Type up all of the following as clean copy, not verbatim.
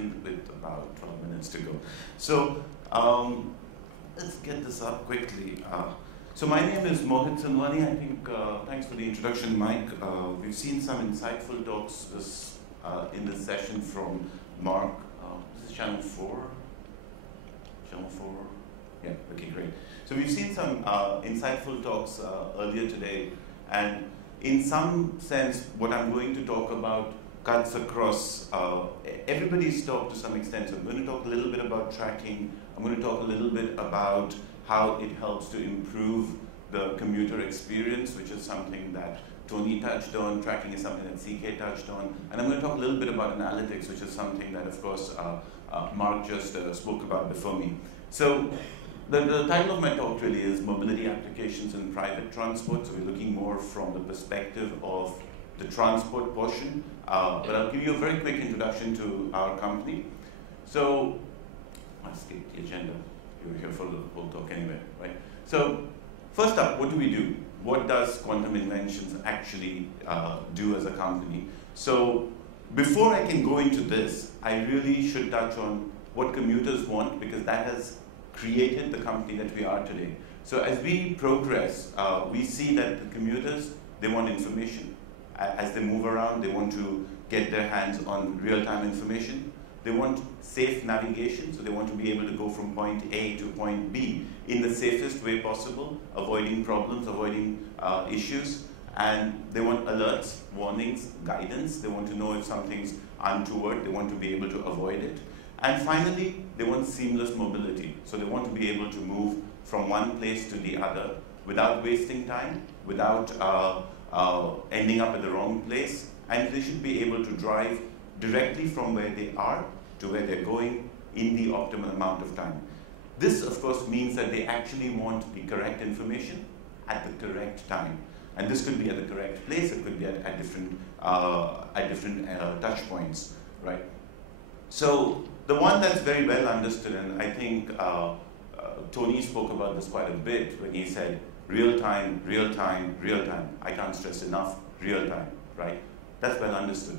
session with about 12 minutes to go. So let's get this up quickly. So my name is Mohit SINDHWANI. I think, thanks for the introduction, Mike. We've seen some insightful talks in this session from Mark. This is channel 4. Channel 4? Yeah, okay, great. So we've seen some insightful talks earlier today, and in some sense, what I'm going to talk about cuts across, everybody's talked to some extent. So I'm going to talk a little bit about tracking. I'm going to talk a little bit about how it helps to improve the commuter experience, which is something that Tony touched on. Tracking is something that CK touched on. And I'm going to talk a little bit about analytics, which is something that, of course, Mark just spoke about before me. So the title of my talk really is Mobility Applications in Private Transport. So we're looking more from the perspective of the transport portion. But I'll give you a very quick introduction to our company. So I'll skip the agenda. You're here for the whole talk anyway, right? So first up, what do we do? What does Quantum Inventions actually do as a company? So before I can go into this, I really should touch on what commuters want, because that has created the company that we are today. So as we progress, we see that the commuters, they want information. As they move around, they want to get their hands on real-time information. They want safe navigation, so they want to be able to go from point A to point B in the safest way possible, avoiding problems, avoiding issues. And they want alerts, warnings, guidance. They want to know if something's untoward. They want to be able to avoid it. And finally, they want seamless mobility. So they want to be able to move from one place to the other without wasting time, without ending up at the wrong place. And they should be able to drive directly from where they are to where they're going in the optimal amount of time. This, of course, means that they actually want the correct information at the correct time. And this could be at the correct place, it could be at different touch points, right? So the one that's very well understood, and I think Tony spoke about this quite a bit when he said, real time, real time, real time. I can't stress enough, real time, right? That's well understood.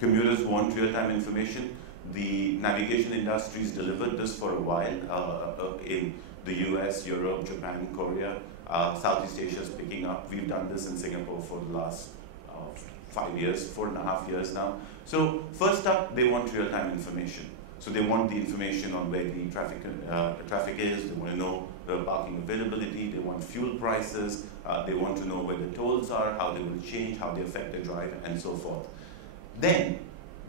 Commuters want real-time information. The navigation industry's delivered this for a while in the US, Europe, Japan, Korea. Southeast Asia is picking up. We've done this in Singapore for the last 5 years, 4.5 years now. So first up, they want real-time information. So they want the information on where the traffic is. They want to know the parking availability. They want fuel prices. They want to know where the tolls are, how they will change, how they affect their drive, and so forth. Then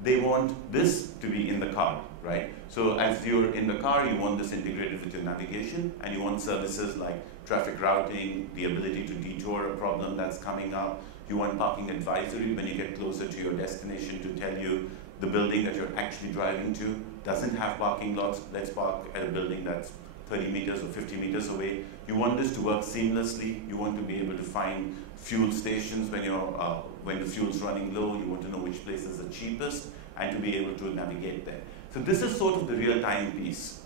they want this to be in the car, right? So as you're in the car, you want this integrated with your navigation, and you want services like traffic routing, the ability to detour a problem that's coming up. You want parking advisory when you get closer to your destination to tell you the building that you're actually driving to doesn't have parking lots. Let's park at a building that's 30 meters or 50 meters away. You want this to work seamlessly. You want to be able to find fuel stations when the fuel's running low. You want to know which place is the cheapest and to be able to navigate there. So this is sort of the real-time piece.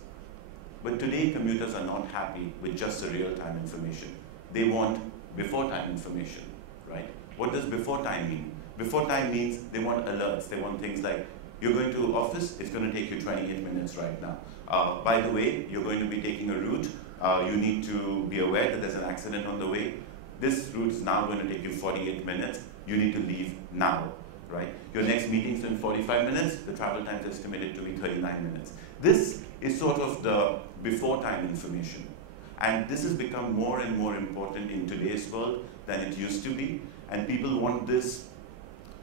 But today, commuters are not happy with just the real-time information. They want before-time information, right? What does before-time mean? Before-time means they want alerts. They want things like, you're going to office, it's going to take you 28 minutes right now. By the way, you're going to be taking a route. You need to be aware that there's an accident on the way. This route is now going to take you 48 minutes. You need to leave now, right? Your next meeting's in 45 minutes. The travel time is estimated to be 39 minutes. This is sort of the before-time information. And this has become more and more important in today's world than it used to be. And people want this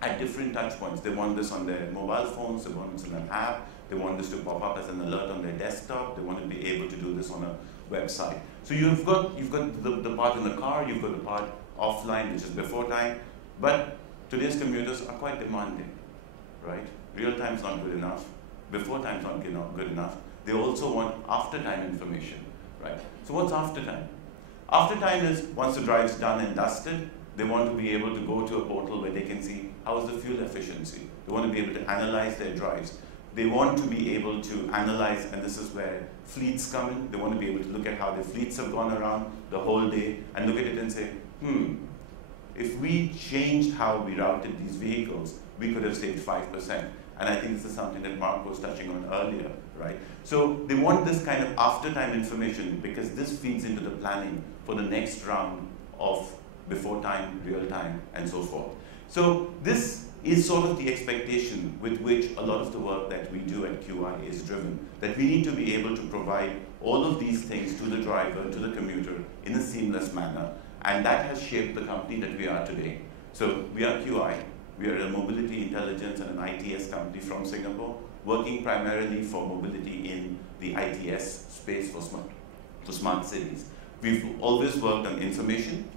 at different touch points. They want this on their mobile phones. They want this in an app. They want this to pop up as an alert on their desktop. They want to be able to do this on a website. So you've got the part in the car, you've got the part offline, which is before time. But today's commuters are quite demanding, right? Real time's not good enough. Before time's not good enough. They also want after time information, right? So what's after time? After time is once the drive's done and dusted, they want to be able to go to a portal where they can see how is the fuel efficiency. They want to be able to analyze their drives. They want to be able to analyze, and this is where fleets come in. They want to be able to look at how their fleets have gone around the whole day and look at it and say, if we changed how we routed these vehicles, we could have saved 5%. And I think this is something that Mark was touching on earlier, right? So they want this kind of after-time information because this feeds into the planning for the next round of before time, real time, and so forth. So this is sort of the expectation with which a lot of the work that we do at QI is driven, that we need to be able to provide all of these things to the driver, to the commuter, in a seamless manner, and that has shaped the company that we are today. So we are QI, we are a mobility intelligence and an ITS company from Singapore, working primarily for mobility in the ITS space for smart cities. We've always worked on information,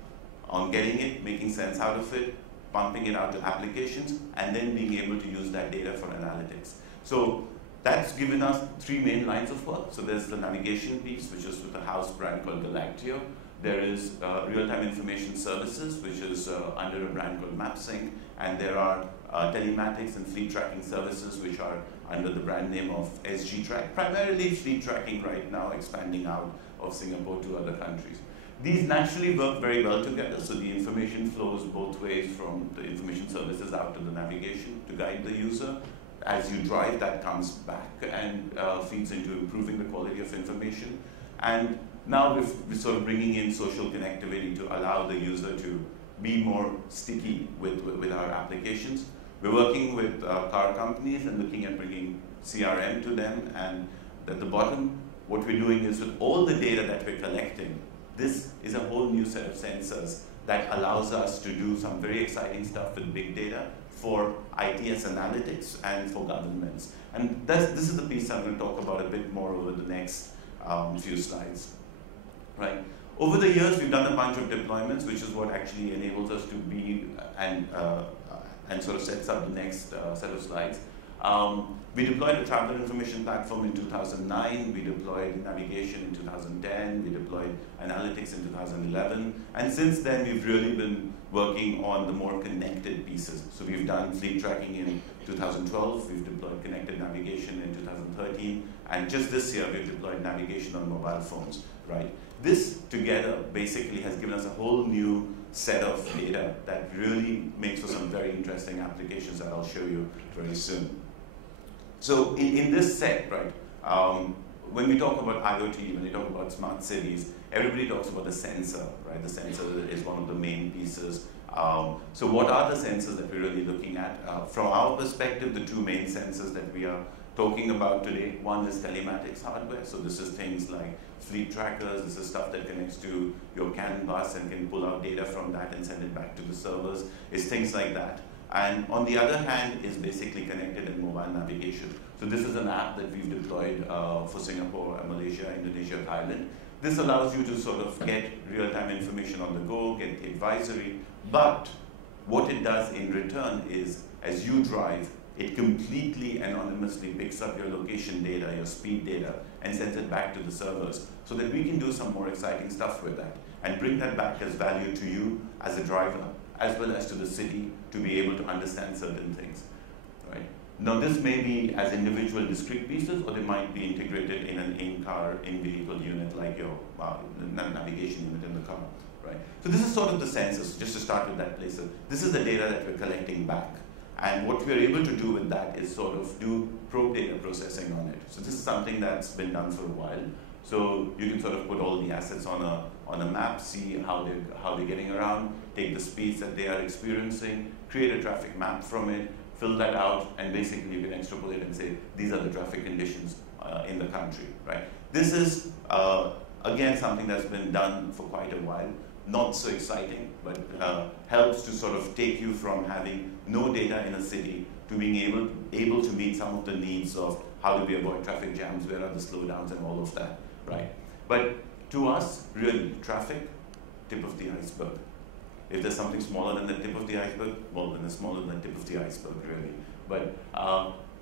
on getting it, making sense out of it, pumping it out to applications, and then being able to use that data for analytics. So that's given us three main lines of work. So there's the navigation piece, which is with a house brand called Galactio. There is real-time information services, which is under a brand called MapSync, and there are telematics and fleet tracking services, which are under the brand name of SG-Track, primarily fleet tracking right now, expanding out of Singapore to other countries. These naturally work very well together, so the information flows both ways from the information services out to the navigation to guide the user. As you drive, that comes back and feeds into improving the quality of information. And now we're sort of bringing in social connectivity to allow the user to be more sticky with our applications. We're working with car companies and looking at bringing CRM to them. And at the bottom, what we're doing is with all the data that we're collecting, this is a whole new set of sensors that allows us to do some very exciting stuff with big data for ITS analytics and for governments. And this is the piece I'm going to talk about a bit more over the next few slides. Right. Over the years, we've done a bunch of deployments, which is what actually enables us to be and sort of sets up the next set of slides. We deployed a traveler information platform in 2009, we deployed navigation in 2010, we deployed analytics in 2011, and since then we've really been working on the more connected pieces. So we've done fleet tracking in 2012, we've deployed connected navigation in 2013, and just this year we've deployed navigation on mobile phones, right? This together basically has given us a whole new set of data that really makes for some very interesting applications that I'll show you very soon. So in this set, right, when we talk about IoT, when we talk about smart cities, everybody talks about the sensor, right? The sensor is one of the main pieces. So what are the sensors that we're really looking at? From our perspective, the two main sensors that we are talking about today, one is telematics hardware. So this is things like fleet trackers, this is stuff that connects to your CAN bus and can pull out data from that and send it back to the servers. It's things like that. And on the other hand is basically connected and mobile navigation. So this is an app that we've deployed for Singapore, Malaysia, Indonesia, Thailand. This allows you to sort of get real-time information on the go, get the advisory, but what it does in return is, as you drive, it completely anonymously picks up your location data, your speed data, and sends it back to the servers so that we can do some more exciting stuff with that and bring that back as value to you as a driver, as well as to the city to be able to understand certain things, right? Now this may be as individual discrete pieces, or they might be integrated in an in-car, in-vehicle unit like your navigation unit in the car, right? So this is sort of the census, just to start with that place. So this is the data that we're collecting back. And what we're able to do with that is sort of do probe data processing on it. So this is something that's been done for a while. So you can sort of put all the assets on a map, see how they're getting around, take the speeds that they are experiencing, create a traffic map from it, fill that out, and basically you can extrapolate and say, these are the traffic conditions in the country, right? This is, again, something that's been done for quite a while. Not so exciting, but helps to sort of take you from having no data in a city to being able to meet some of the needs of how do we avoid traffic jams, where are the slowdowns and all of that, right? But to us, really, traffic, tip of the iceberg. If there's something smaller than the tip of the iceberg, well, then it's smaller than the tip of the iceberg, really. But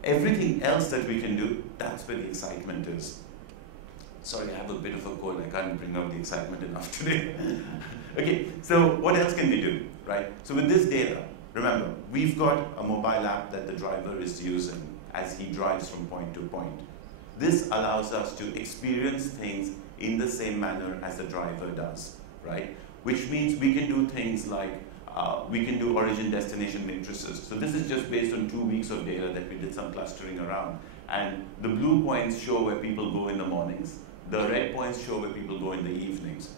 everything else that we can do, that's where the excitement is. Sorry, I have a bit of a cold. I can't bring out the excitement enough today. Okay, so what else can we do, right? So with this data, remember, we've got a mobile app that the driver is using as he drives from point to point. This allows us to experience things in the same manner as the driver does, right? Which means we can do things like We can do origin-destination matrices. So this is just based on 2 weeks of data that we did some clustering around. And the blue points show where people go in the mornings. The red points show where people go in the evenings.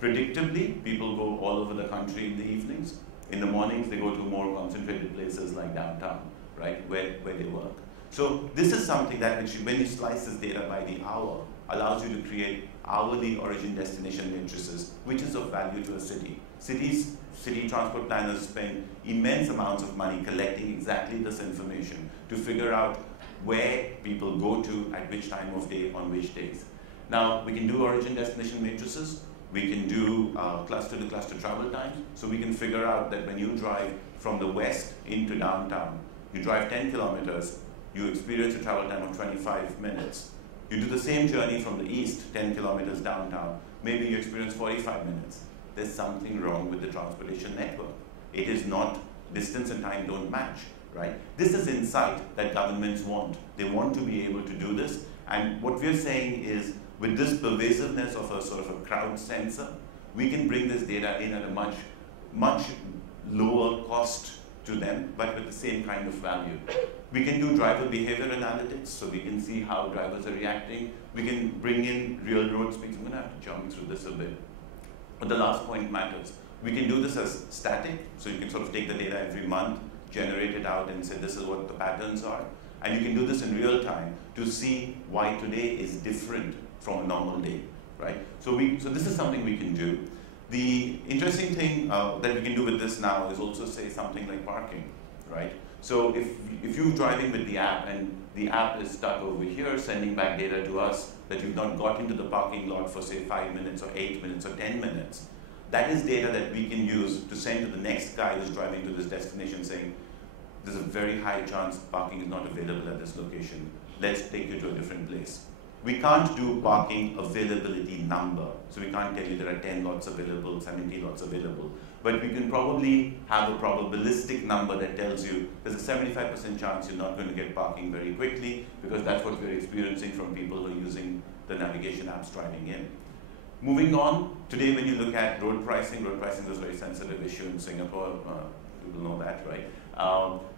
Predictably, people go all over the country in the evenings. In the mornings, they go to more concentrated places like downtown, right, where they work. So this is something that, when you slice this data by the hour, allows you to create hourly origin-destination matrices, which is of value to a city. City transport planners spend immense amounts of money collecting exactly this information to figure out where people go to at which time of day on which days. Now, we can do origin-destination matrices. We can do cluster-to-cluster travel times. So we can figure out that when you drive from the west into downtown, you drive 10 kilometers, you experience a travel time of 25 minutes. You do the same journey from the east, 10 kilometers downtown, maybe you experience 45 minutes. There's something wrong with the transportation network. It is not, distance and time don't match, right? This is insight that governments want. They want to be able to do this. And what we're saying is, with this pervasiveness of a sort of a crowd sensor, we can bring this data in at a much, much lower cost to them, but with the same kind of value. We can do driver behavior analytics, so we can see how drivers are reacting. We can bring in real road speeds. I'm going to have to jump through this a bit. But the last point matters. We can do this as static, so you can sort of take the data every month, generate it out, and say this is what the patterns are. And you can do this in real time to see why today is different from a normal day, right? So this is something we can do. The interesting thing that we can do with this now is also say something like parking, right? So if you're driving with the app and the app is stuck over here sending back data to us that you've not got into the parking lot for say 5 minutes or 8 minutes or 10 minutes, that is data that we can use to send to the next guy who's driving to this destination saying, there's a very high chance parking is not available at this location. Let's take you to a different place. We can't do parking availability number. So we can't tell you there are 10 lots available, 70 lots available. But we can probably have a probabilistic number that tells you there's a 75% chance you're not going to get parking very quickly, because that's what we're experiencing from people who are using the navigation apps driving in. Moving on, today when you look at road pricing is a very sensitive issue in Singapore. People know that, right?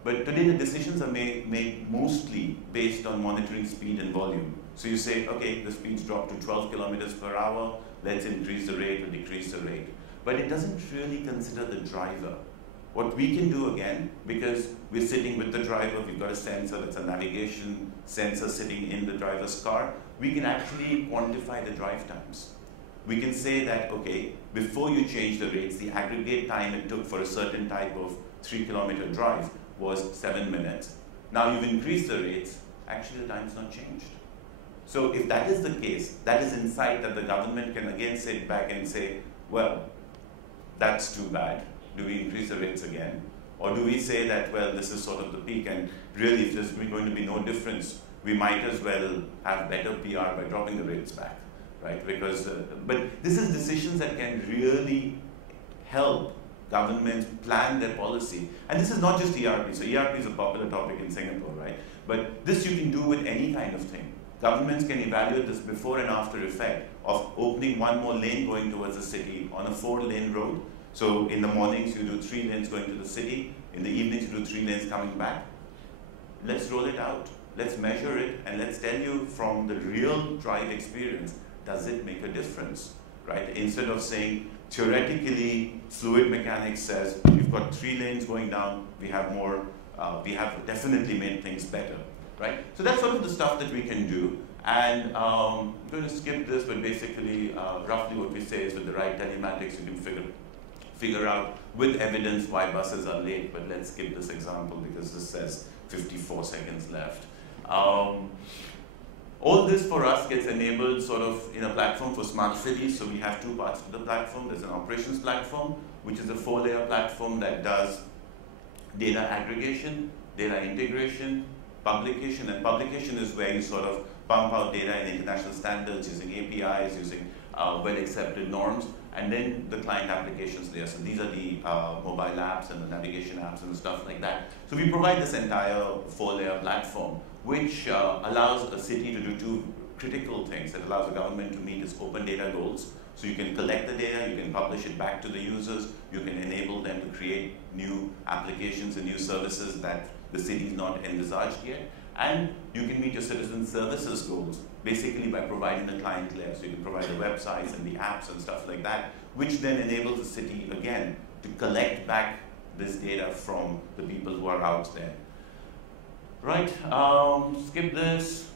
But today the decisions are made mostly based on monitoring speed and volume. So you say, okay, the speed's dropped to 12 kilometers per hour, let's increase the rate or decrease the rate. But it doesn't really consider the driver. What we can do again, because we're sitting with the driver, we've got a sensor that's a navigation sensor sitting in the driver's car, we can actually quantify the drive times. We can say that, okay, before you change the rates, the aggregate time it took for a certain type of 3-kilometer drive was 7 minutes. Now you've increased the rates, actually the time's not changed. So if that is the case, that is insight that the government can again sit back and say, well, that's too bad. Do we increase the rates again? Or do we say that, well, this is sort of the peak, and really if there's going to be no difference, we might as well have better PR by dropping the rates back, right? Because, but this is decisions that can really help governments plan their policy. And this is not just ERP. So ERP is a popular topic in Singapore, right? But this you can do with any kind of thing. Governments can evaluate this before and after effect of opening one more lane going towards the city on a 4-lane road. So in the mornings you do 3 lanes going to the city, in the evenings you do 3 lanes coming back. Let's roll it out, let's measure it, and let's tell you from the real drive experience, does it make a difference, right? Instead of saying, theoretically, fluid mechanics says, we've got 3 lanes going down, we have more, we have definitely made things better. Right? So that's sort of the stuff that we can do. And I'm going to skip this, but basically, roughly what we say is with the right telematics, you can figure out with evidence why buses are late. But let's skip this example because this says 54 seconds left. All this for us gets enabled sort of in a platform for smart cities. So we have 2 parts to the platform. There's an operations platform, which is a 4-layer platform that does data aggregation, data integration, publication, and publication is where you sort of pump out data in international standards using APIs, using well-accepted norms, and then the client applications layer. So these are the mobile apps and the navigation apps and stuff like that. So we provide this entire 4-layer platform, which allows a city to do 2 critical things. It allows the government to meet its open data goals. So you can collect the data, you can publish it back to the users, you can enable them to create new applications and new services that the city's not envisaged yet, and you can meet your citizen services goals basically by providing the client layer. So you can provide the websites and the apps and stuff like that, which then enables the city again to collect back this data from the people who are out there. Right, skip this.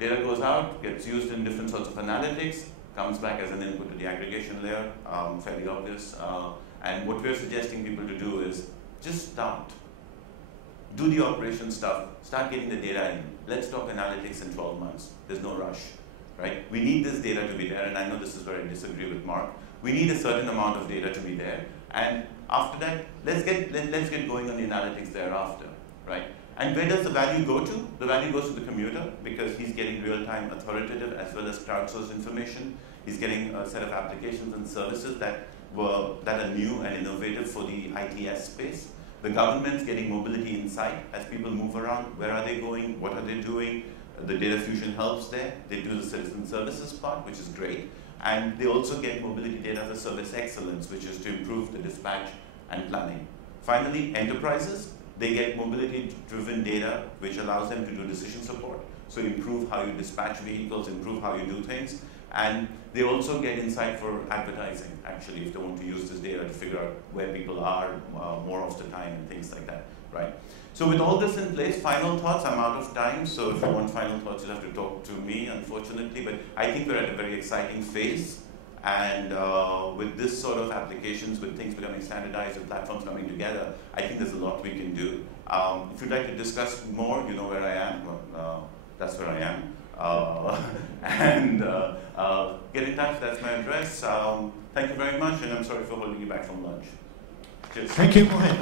Data goes out, gets used in different sorts of analytics, comes back as an input to the aggregation layer, fairly obvious. And what we're suggesting people to do is just start. Do the operation stuff, start getting the data in. Let's talk analytics in 12 months. There's no rush, right? We need this data to be there, and I know this is where I disagree with Mark. We need a certain amount of data to be there, and after that, let's get going on the analytics thereafter, right? And where does the value go to? The value goes to the commuter because he's getting real-time authoritative as well as crowdsourced information. He's getting a set of applications and services that are new and innovative for the ITS space. The government's getting mobility insight as people move around. Where are they going? What are they doing? The data fusion helps there. They do the citizen services part, which is great. And they also get mobility data for service excellence, which is to improve the dispatch and planning. Finally, enterprises, they get mobility-driven data, which allows them to do decision support. So improve how you dispatch vehicles, improve how you do things. And they also get insight for advertising, actually, if they want to use this data to figure out where people are more of the time and things like that, right? So with all this in place, final thoughts, I'm out of time, so if you want final thoughts, you'll have to talk to me, unfortunately, but I think we're at a very exciting phase, and with this sort of applications, with things becoming standardized and platforms coming together, I think there's a lot we can do. If you'd like to discuss more, you know where I am, that's where I am. And get in touch, that's my address. Thank you very much, and I'm sorry for holding you back from lunch. Cheers. Thank you, Mohit.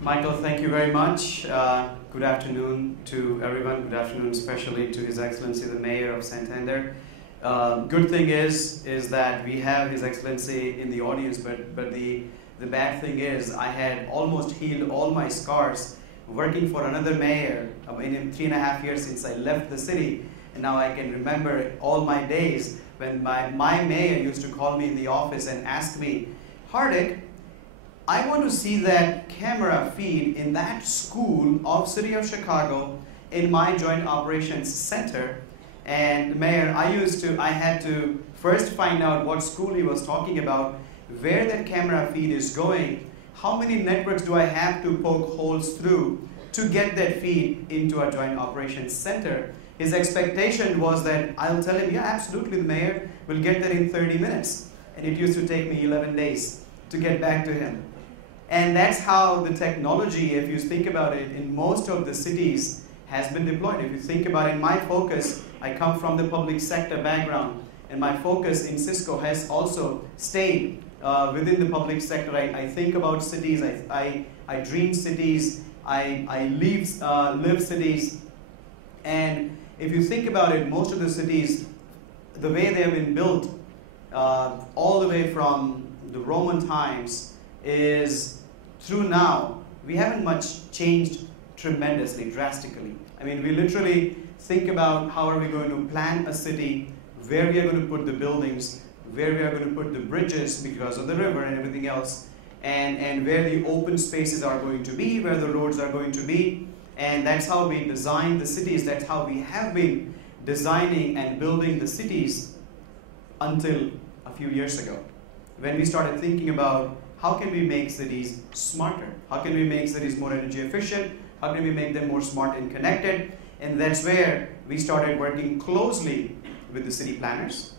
Michael, thank you very much. Good afternoon to everyone. Good afternoon especially to His Excellency the Mayor of Santander. Good thing is that we have His Excellency in the audience, but the bad thing is I had almost healed all my scars working for another mayor in 3.5 years since I left the city, and now I can remember all my days when my mayor used to call me in the office and ask me, Hardik, I want to see that camera feed in that school of City of Chicago in my Joint Operations Center. And Mayor, I had to first find out what school he was talking about, where that camera feed is going, how many networks do I have to poke holes through to get that feed into our Joint Operations Center. His expectation was that I'll tell him, yeah, absolutely, the Mayor will get that in 30 minutes. And it used to take me 11 days to get back to him. And that's how the technology, if you think about it, in most of the cities has been deployed. If you think about it, my focus, I come from the public sector background, and my focus in Cisco has also stayed within the public sector. I think about cities, I dream cities, I live cities. And if you think about it, most of the cities, the way they have been built, all the way from the Roman times, is through now, we haven't much changed tremendously, drastically. I mean, we literally think about how are we going to plan a city, where we are going to put the buildings, where we are going to put the bridges because of the river and everything else, and where the open spaces are going to be, where the roads are going to be. And that's how we design the cities. That's how we have been designing and building the cities until a few years ago, when we started thinking about how can we make cities smarter? How can we make cities more energy efficient? How can we make them more smart and connected? And that's where we started working closely with the city planners,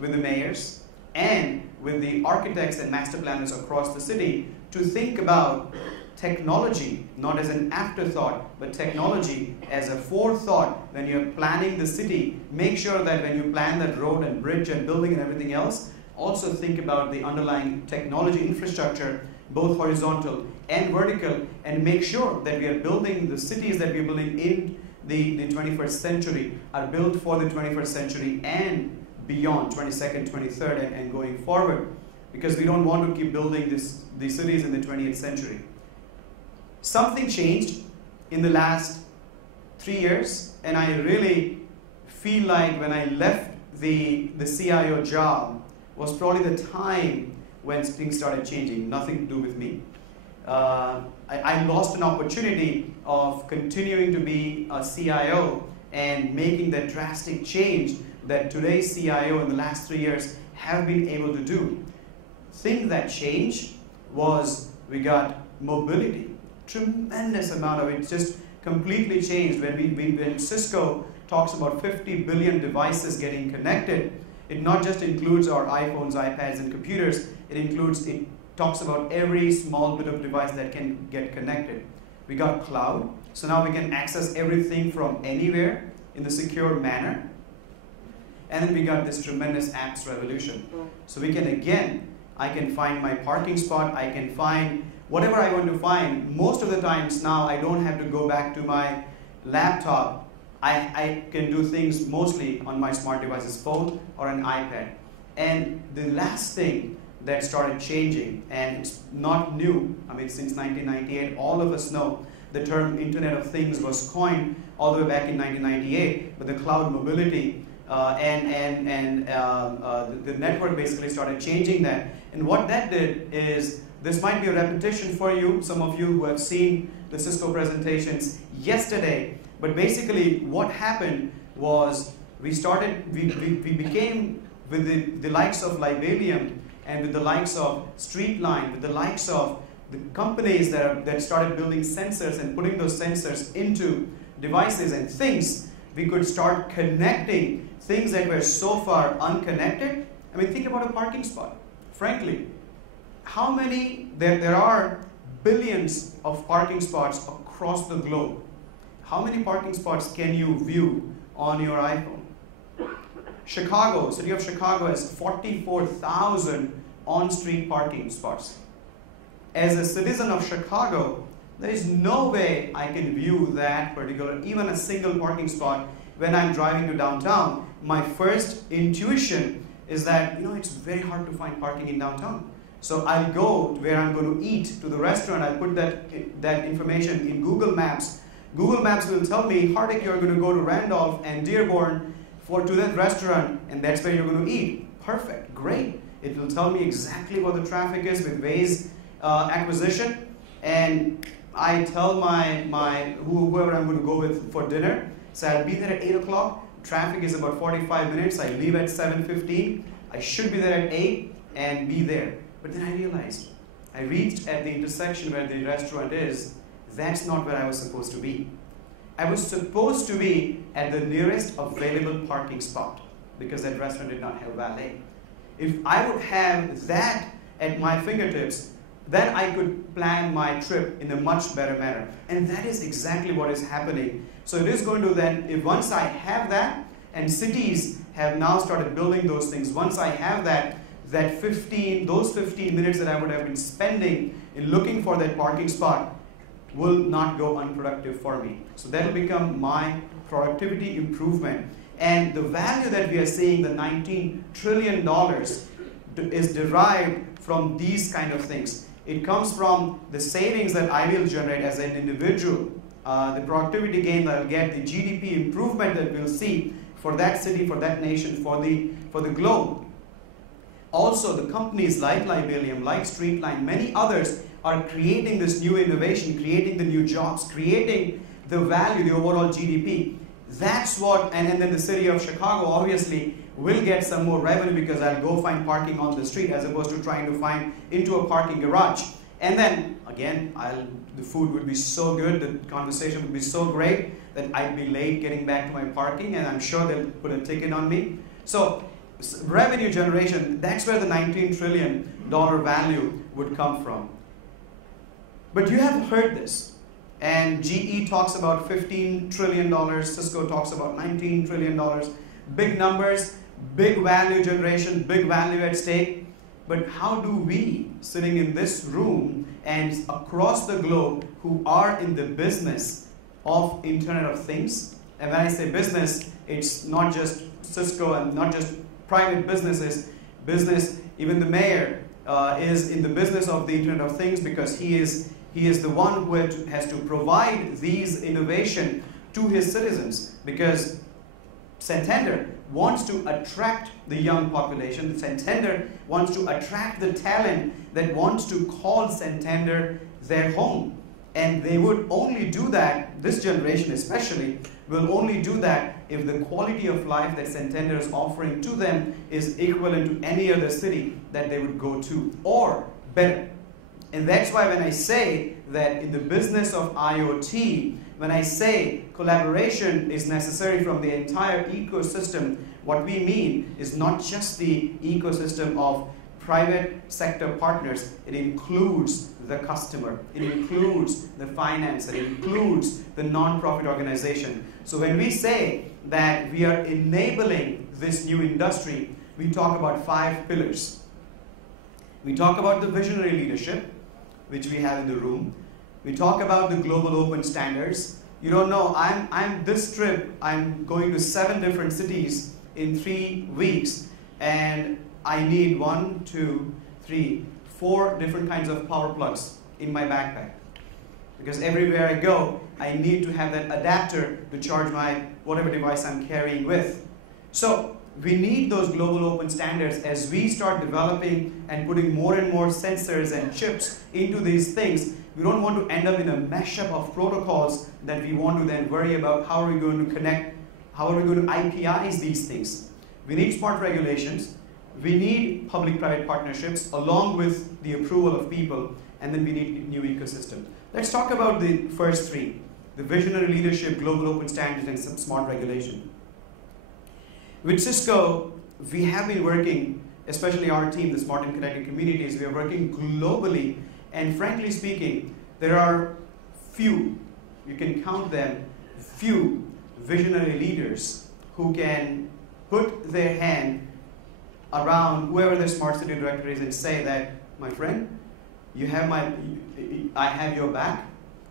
with the mayors, and with the architects and master planners across the city to think about technology not as an afterthought, but technology as a forethought when you're planning the city. Make sure that when you plan that road and bridge and building and everything else, also think about the underlying technology infrastructure, both horizontal and vertical, and make sure that we are building the cities that we're building in the 21st century are built for the 21st century and beyond, 22nd, 23rd, and going forward. because we don't want to keep building these cities in the 20th century. Something changed in the last 3 years, and I really feel like when I left the CIO job was probably the time when things started changing, nothing to do with me. I lost an opportunity of continuing to be a CIO and making that drastic change that today's CIO in the last 3 years have been able to do. Thing that changed was we got mobility. Tremendous amount of it just completely changed. When Cisco talks about 50 billion devices getting connected, it not just includes our iPhones, iPads, and computers, it talks about every small bit of device that can get connected. We got cloud, so now we can access everything from anywhere in the secure manner. And then we got this tremendous apps revolution. So we can, again, I can find my parking spot, I can find whatever I want to find. Most of the times now I don't have to go back to my laptop. I can do things mostly on my smart devices, phone or an iPad. And the last thing that started changing, and it's not new, I mean since 1998, all of us know the term Internet of Things was coined all the way back in 1998, but the cloud mobility the network basically started changing that. And what that did is, this might be a repetition for you, some of you who have seen the Cisco presentations yesterday, but basically what happened was we became, with the likes of Libelium and with the likes of Streetline, with the likes of the companies that started building sensors and putting those sensors into devices and things, we could start connecting things that were so far unconnected. I mean, think about a parking spot. Frankly, how many, there are billions of parking spots across the globe. How many parking spots can you view on your iPhone? Chicago, city of Chicago has 44,000 on-street parking spots. As a citizen of Chicago, there is no way I can view that particular, even a single parking spot when I'm driving to downtown. My first intuition is that, it's very hard to find parking in downtown. So I'll go to where I'm going to eat, to the restaurant, I'll put that information in Google Maps. Google Maps will tell me, Hardik, you're going to go to Randolph and Dearborn to that restaurant, and that's where you're going to eat. Perfect, great. It will tell me exactly what the traffic is with Waze acquisition, and I tell whoever I'm going to go with for dinner, so I'll be there at 8 o'clock. Traffic is about 45 minutes. I leave at 7:15. I should be there at 8 and be there. But then I realized, I reached at the intersection where the restaurant is. That's not where I was supposed to be. I was supposed to be at the nearest available parking spot because that restaurant did not have valet. If I would have that at my fingertips, then I could plan my trip in a much better manner. And that is exactly what is happening. So it is going to then, if once I have that, and cities have now started building those things, once I have those 15 minutes that I would have been spending in looking for that parking spot will not go unproductive for me. So that will become my productivity improvement. And the value that we are seeing, the $19 trillion, is derived from these kind of things. It comes from the savings that I will generate as an individual, the productivity gain that I'll get, the GDP improvement that we'll see for that city, for that nation, for the globe. Also, the companies like Libelium, like Streetline, many others are creating this new innovation, creating the new jobs, creating the value, the overall GDP. That's what, and then the city of Chicago obviously will get some more revenue because I'll go find parking on the street as opposed to trying to find into a parking garage. And then, again, the food would be so good, the conversation would be so great that I'd be late getting back to my parking, and I'm sure they'll put a ticket on me. So, revenue generation, that's where the $19 trillion value would come from. But you have heard this. And GE talks about $15 trillion, Cisco talks about $19 trillion. Big numbers, big value generation, big value at stake. But how do we, sitting in this room and across the globe, who are in the business of Internet of Things, and when I say business, it's not just Cisco and not just private businesses, business, even the mayor, is in the business of the Internet of Things because he is the one who has to provide these innovation to his citizens, because Santander wants to attract the young population. Santander wants to attract the talent that wants to call Santander their home. And they would only do that, this generation especially, will only do that if the quality of life that Santander is offering to them is equivalent to any other city that they would go to, or better. And that's why when I say that in the business of IoT, when I say collaboration is necessary from the entire ecosystem, what we mean is not just the ecosystem of private sector partners. It includes the customer, it includes the finance, it includes the non-profit organization. So when we say that we are enabling this new industry, we talk about 5 pillars. We talk about the visionary leadership, which we have in the room. We talk about the global open standards. You don't know, this trip, I'm going to 7 different cities in 3 weeks, and I need 1, 2, 3, 4 different kinds of power plugs in my backpack. Because everywhere I go, I need to have that adapter to charge my whatever device I'm carrying with. So we need those global open standards as we start developing and putting more and more sensors and chips into these things. We don't want to end up in a mashup of protocols that we want to then worry about how are we going to connect, how are we going to IPIs these things. We need smart regulations. We need public-private partnerships along with the approval of people, and then we need a new ecosystem. Let's talk about the first 3, the visionary leadership, global open standards, and some smart regulation. With Cisco, we have been working, especially our team, the Smart and Connected Communities, we are working globally, and frankly speaking, there are few, you can count them, few visionary leaders who can put their hand around whoever the smart city director is and say that, my friend, I have your back.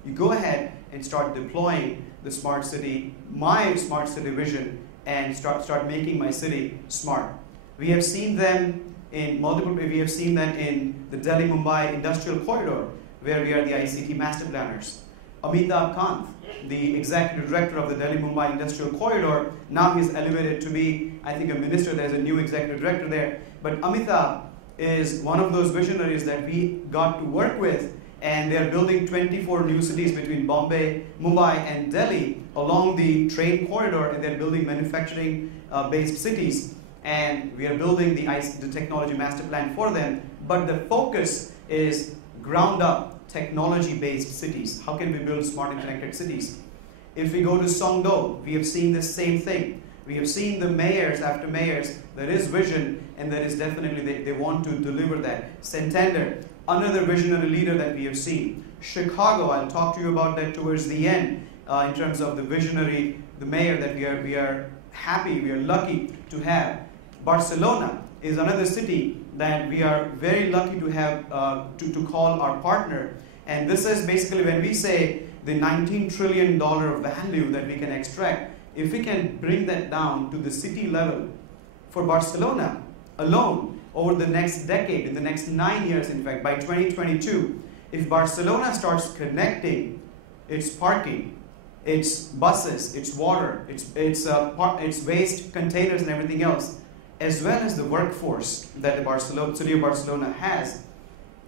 You go ahead and start deploying the smart city, my smart city vision, and start making my city smart. We have seen them in we have seen that in the Delhi-Mumbai Industrial Corridor, where we are the ICT master planners. Amitabh Kant, the executive director of the Delhi-Mumbai Industrial Corridor, now he's elevated to be, I think, a minister. There's a new executive director there. But Amitabh is one of those visionaries that we got to work with, and they're building 24 new cities between Bombay, Mumbai, and Delhi along the train corridor, and they're building manufacturing-based cities. And we are building the technology master plan for them. But the focus is ground-up, technology-based cities. How can we build smart and connected cities? If we go to Songdo, we have seen the same thing. We have seen the mayors after mayors. There is vision, and there is definitely, they want to deliver that. Santander, another visionary leader that we have seen. Chicago, I'll talk to you about that towards the end in terms of the visionary, the mayor that we are happy, we are lucky to have. Barcelona is another city that we are very lucky to have to call our partner. And this is basically when we say the $19 trillion value that we can extract, if we can bring that down to the city level for Barcelona alone over the next decade, in the next 9 years, in fact, by 2022, if Barcelona starts connecting its parking, its buses, its water, its waste containers and everything else, as well as the workforce that the city of Barcelona has,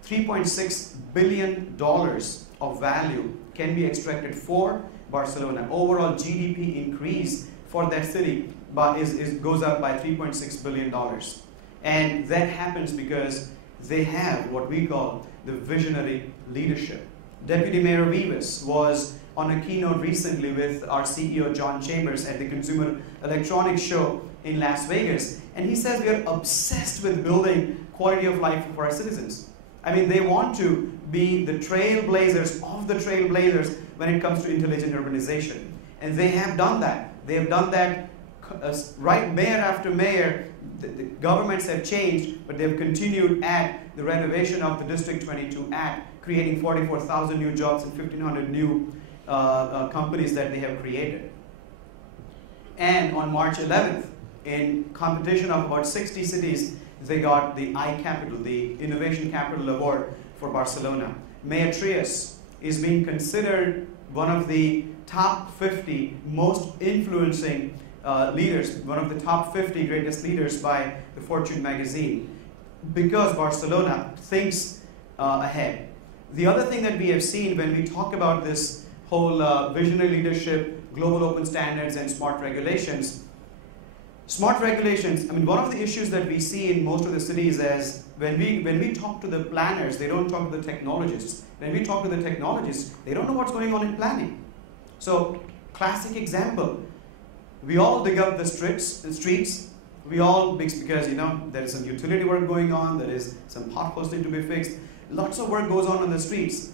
$3.6 billion of value can be extracted for Barcelona. Overall GDP increase for that city goes up by $3.6 billion. And that happens because they have what we call the visionary leadership. Deputy Mayor Vivas was on a keynote recently with our CEO John Chambers at the Consumer Electronics Show in Las Vegas, and he says we are obsessed with building quality of life for our citizens. I mean, they want to be the trailblazers of the trailblazers when it comes to intelligent urbanization. And they have done that. They have done that right mayor after mayor. The governments have changed, but they've continued at the renovation of the District 22 Act, creating 44,000 new jobs and 1,500 new companies that they have created. And on March 11th, in competition of about 60 cities, they got the iCapital, the Innovation Capital Award for Barcelona. Mayor Trias is being considered one of the top 50 most influencing leaders, one of the top 50 greatest leaders by the Fortune magazine, because Barcelona thinks ahead. The other thing that we have seen when we talk about this whole visionary leadership, global open standards, and smart regulations, I mean, one of the issues that we see in most of the cities is when we talk to the planners, they don't talk to the technologists. When we talk to the technologists, they don't know what's going on in planning. So, classic example, we all dig up the streets, we all, because there is some utility work going on, there is some potholes need to be fixed, lots of work goes on the streets.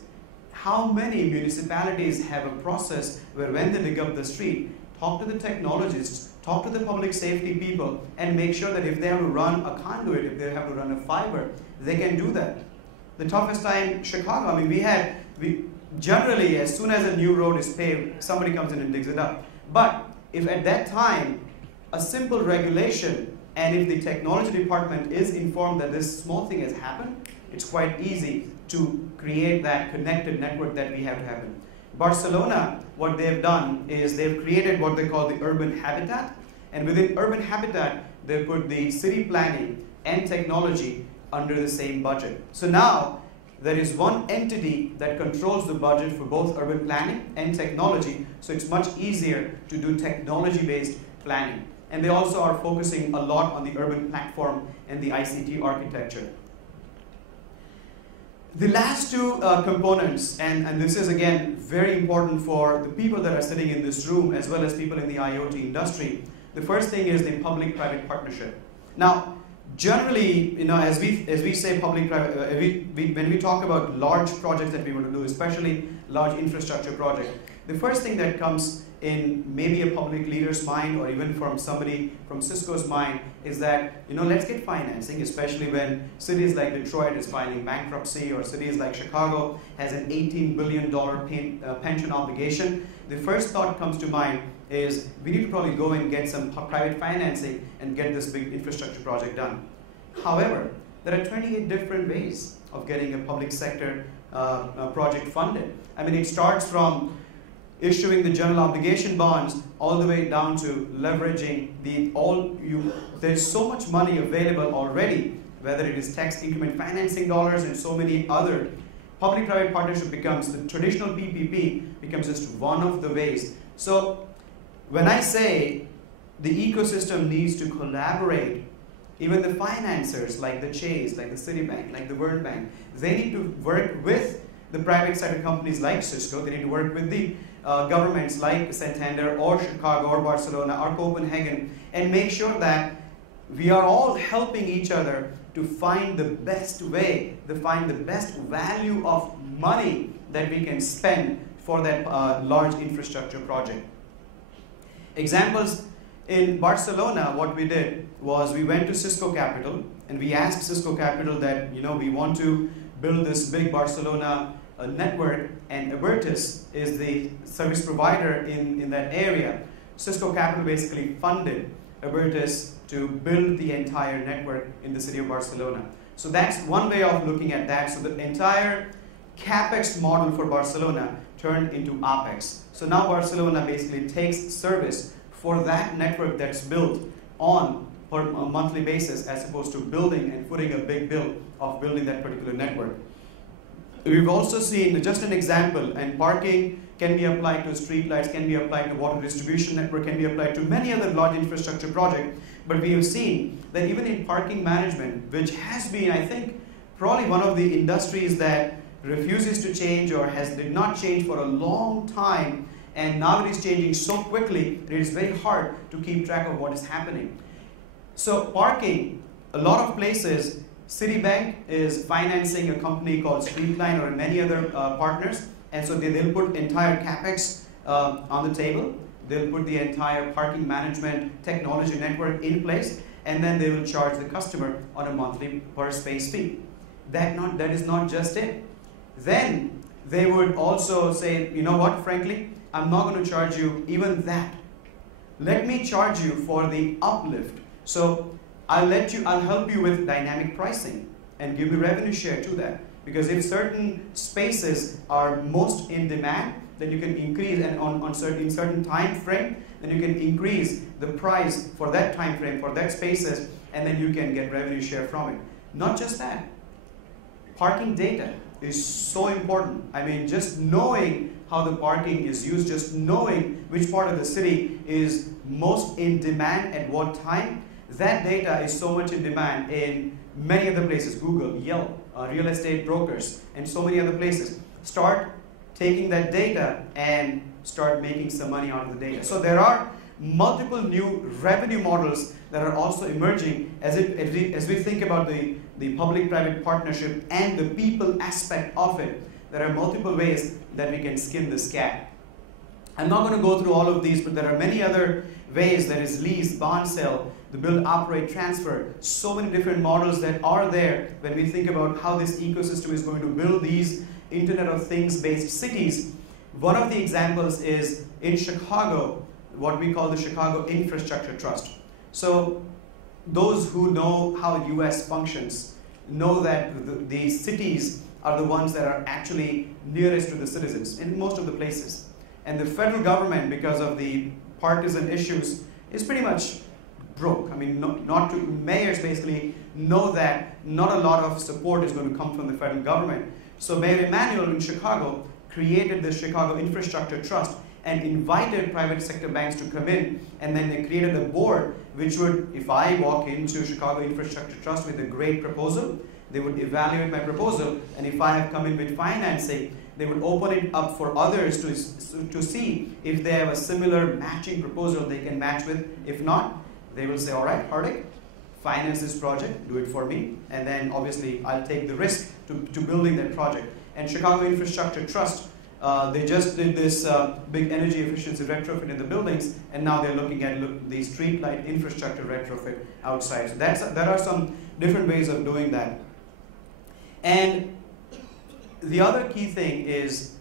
How many municipalities have a process where when they dig up the street, talk to the technologists, talk to the public safety people, and make sure that if they have to run a conduit, if they have to run a fiber, they can do that. The toughest time, Chicago, I mean, we generally, as soon as a new road is paved, somebody comes in and digs it up. But if at that time, a simple regulation, and if the technology department is informed that this small thing has happened, it's quite easy to create that connected network that we have to happen. Barcelona, what they've done is they've created what they call the urban habitat, and within urban habitat, they put the city planning and technology under the same budget. So now, there is one entity that controls the budget for both urban planning and technology, so it's much easier to do technology-based planning. And they also are focusing a lot on the urban platform and the ICT architecture. The last two components, and this is again very important for the people that are sitting in this room as well as people in the IoT industry. The first thing is the public-private partnership. Now, generally, as we say public-private, when we talk about large projects that we want to do, especially large infrastructure projects, the first thing that comes in maybe a public leader's mind or even from somebody from Cisco's mind is that, let's get financing, especially when cities like Detroit is filing bankruptcy or cities like Chicago has an $18 billion pension obligation. The first thought comes to mind is we need to probably go and get some private financing and get this big infrastructure project done. However, there are 28 different ways of getting a public sector project funded. I mean, it starts from issuing the general obligation bonds all the way down to leveraging there's so much money available already, whether it is tax increment financing dollars and so many other. Public-private partnership becomes, the traditional PPP becomes just one of the ways. So when I say the ecosystem needs to collaborate, even the financiers like the Chase, like the Citibank, like the World Bank, they need to work with the private sector companies like Cisco, they need to work with the governments like Santander or Chicago or Barcelona or Copenhagen and make sure that we are all helping each other to find the best way, to find the best value of money that we can spend for that large infrastructure project. Examples, in Barcelona, what we did was we went to Cisco Capital and we asked Cisco Capital that, we want to build this big Barcelona network, and Abertis is the service provider in that area. Cisco Capital basically funded Abertis to build the entire network in the city of Barcelona. So that's one way of looking at that. So the entire CapEx model for Barcelona turned into OpEx. So now Barcelona basically takes service for that network that's built on per a monthly basis as opposed to building and putting a big bill of building that particular network. We've also seen, just an example, and parking can be applied to street lights, can be applied to water distribution network, can be applied to many other large infrastructure projects. But we have seen that even in parking management, which has been, I think, probably one of the industries that refuses to change or did not change for a long time, and now it is changing so quickly that it is very hard to keep track of what is happening. So parking, a lot of places, Citibank is financing a company called Streetline or many other partners, and so they'll put entire CapEx on the table. They'll put the entire parking management technology network in place, and then they will charge the customer on a monthly per space fee. That is not just it. Then they would also say, you know what, frankly, I'm not going to charge you even that. Let me charge you for the uplift. So I'll help you with dynamic pricing and give you revenue share to that. Because if certain spaces are most in demand, then you can increase, and in certain time frame, then you can increase the price for that time frame, for that spaces, and then you can get revenue share from it. Not just that, parking data is so important. I mean, just knowing how the parking is used, just knowing which part of the city is most in demand at what time, that data is so much in demand in many other places, Google, Yelp, real estate brokers, and so many other places. Start taking that data and start making some money out of the data. So there are multiple new revenue models that are also emerging as we think about the public-private partnership and the people aspect of it. There are multiple ways that we can skin this cat. I'm not going to go through all of these, but there are many other ways. There is lease, bond sale, the build, operate, transfer, so many different models that are there when we think about how this ecosystem is going to build these Internet of Things based cities. One of the examples is in Chicago, what we call the Chicago Infrastructure Trust. So those who know how US functions know that the cities are the ones that are actually nearest to the citizens in most of the places. And the federal government, because of the partisan issues, is pretty much broke. I mean, mayors basically know that not a lot of support is going to come from the federal government. So Mayor Emanuel in Chicago created the Chicago Infrastructure Trust and invited private sector banks to come in, and then they created a board which would, if I walk into Chicago Infrastructure Trust with a great proposal, they would evaluate my proposal, and if I have come in with financing, they would open it up for others to see if they have a similar matching proposal they can match with. If not, they will say, all right, Hardik, finance this project, do it for me, and then obviously I'll take the risk to building that project. And Chicago Infrastructure Trust, they just did this big energy efficiency retrofit in the buildings, and now they're looking at the streetlight infrastructure retrofit outside. So there are some different ways of doing that. And the other key thing is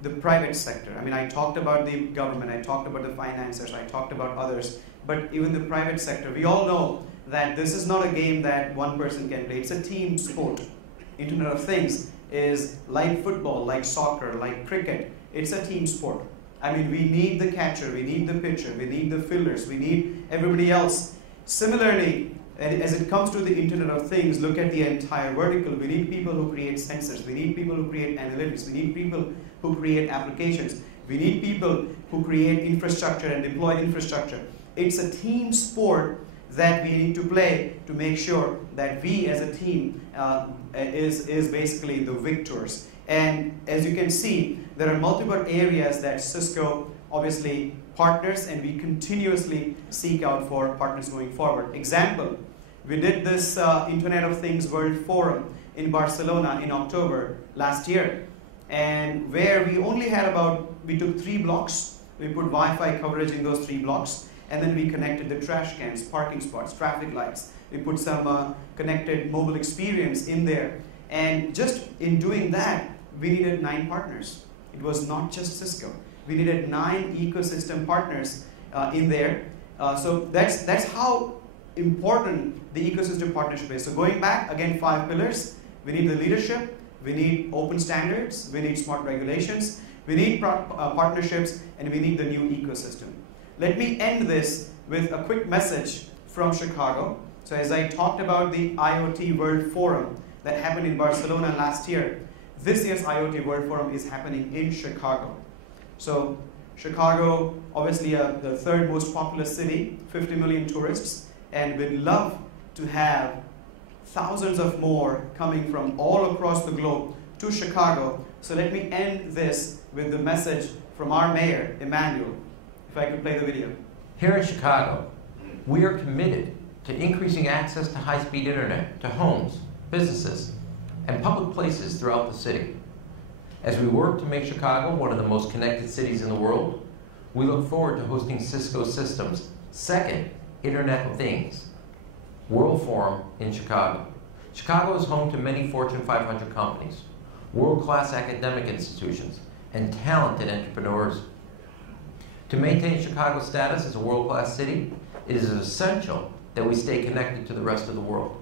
the private sector. I mean, I talked about the government, I talked about the financiers, I talked about others, but even the private sector, we all know that this is not a game that one person can play. It's a team sport. Internet of Things is like football, like soccer, like cricket. It's a team sport. I mean, we need the catcher, we need the pitcher, we need the fielders, we need everybody else. Similarly, as it comes to the Internet of Things, look at the entire vertical. We need people who create sensors. We need people who create analytics. We need people who create applications. We need people who create infrastructure and deploy infrastructure. It's a team sport that we need to play to make sure that we as a team is basically the victors. And as you can see, there are multiple areas that Cisco obviously partners, and we continuously seek out for partners going forward. Example, we did this Internet of Things World Forum in Barcelona in October last year, and where we only had we took 3 blocks, we put Wi-Fi coverage in those 3 blocks, and then we connected the trash cans, parking spots, traffic lights. We put some connected mobile experience in there. And just in doing that, we needed 9 partners. It was not just Cisco. We needed 9 ecosystem partners in there. So that's how important the ecosystem partnership is. So going back, again, 5 pillars. We need the leadership. We need open standards. We need smart regulations. We need partnerships. And we need the new ecosystem. Let me end this with a quick message from Chicago. So as I talked about the IoT World Forum that happened in Barcelona last year, this year's IoT World Forum is happening in Chicago. So Chicago, obviously the 3rd most populous city, 50 million tourists, and we'd love to have thousands of more coming from all across the globe to Chicago. So let me end this with the message from our mayor, Emanuel. If I could play the video. Here in Chicago, we are committed to increasing access to high-speed internet to homes, businesses, and public places throughout the city. As we work to make Chicago one of the most connected cities in the world, we look forward to hosting Cisco Systems' 2nd Internet of Things World Forum in Chicago. Chicago is home to many Fortune 500 companies, world-class academic institutions, and talented entrepreneurs. To maintain Chicago's status as a world-class city, it is essential that we stay connected to the rest of the world.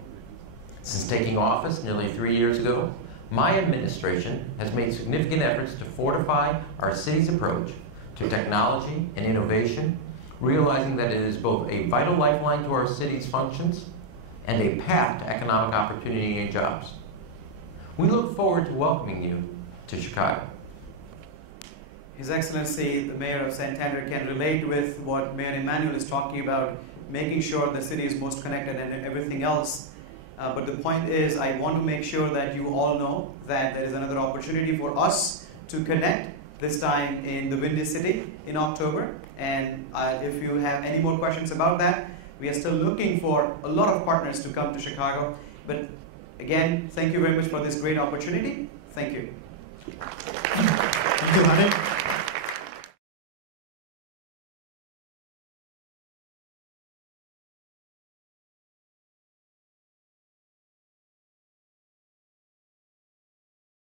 Since taking office nearly 3 years ago, my administration has made significant efforts to fortify our city's approach to technology and innovation, realizing that it is both a vital lifeline to our city's functions and a path to economic opportunity and jobs. We look forward to welcoming you to Chicago. His Excellency, the Mayor of Santander, can relate with what Mayor Emmanuel is talking about, making sure the city is most connected and everything else. But the point is, I want to make sure that you all know that there is another opportunity for us to connect, this time in the Windy City in October. And if you have any more questions about that, we are still looking for a lot of partners to come to Chicago. But again, thank you very much for this great opportunity. Thank you. Thank you, Hanif.